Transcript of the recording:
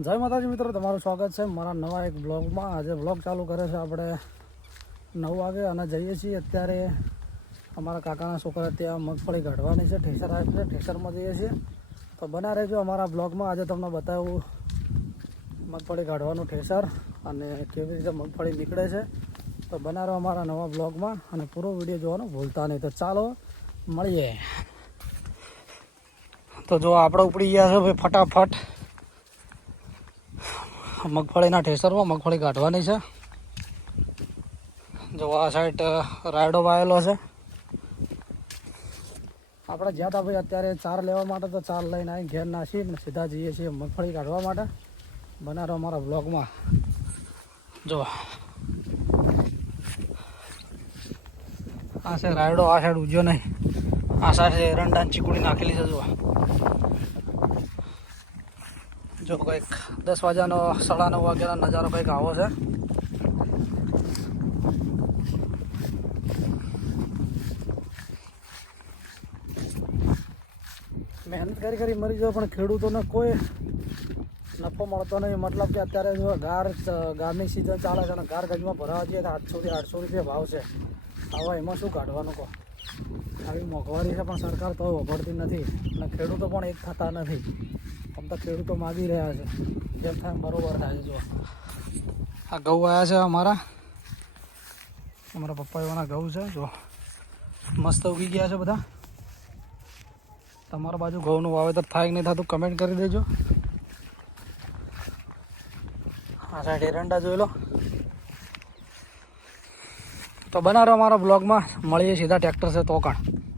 જય માતાજી મિત્રો, તમારું સ્વાગત છે મારા નવા એક બ્લોગમાં। આજે બ્લોગ ચાલુ કરે છે આપણે 9 વાગે અને જઈએ છીએ અત્યારે અમારા કાકાના છોકરા ત્યાં મગફળી કાઢવાની છે। ઠેસર આવે છે, ઠેસરમાં જઈએ છીએ, તો બના રહેજો અમારા બ્લોગમાં। આજે તમને બતાવું મગફળી કાઢવાનું ઠેસર અને કેવી રીતે મગફળી નીકળે છે। તો બના રહો અમારા નવા બ્લોગમાં અને પૂરો વિડીયો જોવાનું ભૂલતા નહીં। તો ચાલો મળીએ। તો જો આપણે ઉપડી ગયા છે ભાઈ ફટાફટ મગફળીના ઠેસરમાં મગફળી કાઢવાની છે। જો આ સાઈડ રાયડો વાયેલો છે। આપણે જ્યાં હતા ભાઈ અત્યારે ચાર લેવા માટે, તો ચાર લઈને આવી ઘેર નાસી ને સીધા જઈએ છીએ મગફળી કાઢવા માટે। બના રહો અમારા બ્લોગમાં। જો આ છે રાયડો, આ સાઈડ ઉજ્યો નહીં, આ સાઈડ એરંડાની ચીકુડી નાખેલી છે। જો કંઈક 10 વાગ્યાનો 9:30 વાગ્યાનો નજારો કંઈક આવો છે। મહેનત કરી મરી જાય પણ ખેડૂતોને કોઈ નફો મળતો નહીં। મતલબ કે અત્યારે જો ગારની સિઝન ચાલે છે અને ગાર ગજમાં ભરાવા જઈએ તો 700 થી 800 રૂપિયા ભાવ છે। હવે એમાં શું કાઢવાનું કહો? આવી મોંઘવારી છે પણ સરકાર તો વભરતી નથી અને ખેડૂતો પણ એક થતા નથી। આમ તો ખેડૂતો માગી રહ્યા છે, જેમ થાય બરોબર થાય છે। જો આ ઘઉં આવ્યા છે અમારા પપ્પા એવાના ઘઉં છે। જો મસ્ત ઉગી ગયા છે બધા। તમારા બાજુ ઘઉંનું વાવેતર થાય કે નહીં થતું કમેન્ટ કરી દેજો। આ સાઈડ એરંડા જોઈ લો। તો બના રહો અમારા બ્લોગમાં, મળીએ સીધા ટ્રેક્ટર છે તો કાણ।